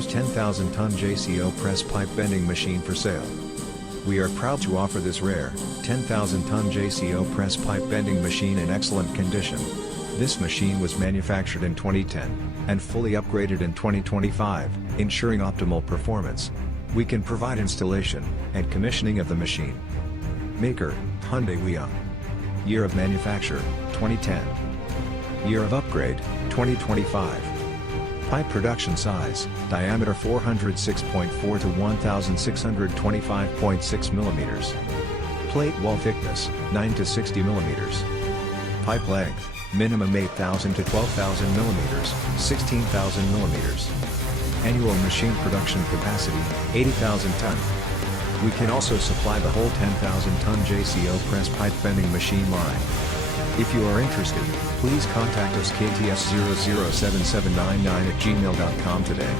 used 10,000-ton JCO press pipe bending machine for sale. We are proud to offer this rare, 10,000-ton JCO press pipe bending machine in excellent condition. This machine was manufactured in 2010, and fully upgraded in 2025, ensuring optimal performance. We can provide installation, and commissioning of the machine. Maker, HYUNDAI-WIA. Year of manufacture, 2010. Year of upgrade, 2025. Pipe production size, diameter 406.4 to 1,625.6 mm. Plate wall thickness, 9 to 60 mm. Pipe length, minimum 8,000 to 12,000 mm, 16,000 mm. Annual machine production capacity, 80,000 ton. We can also supply the whole 10,000-ton JCO press pipe bending machine line. If you are interested, please contact us kts0077999@gmail.com today.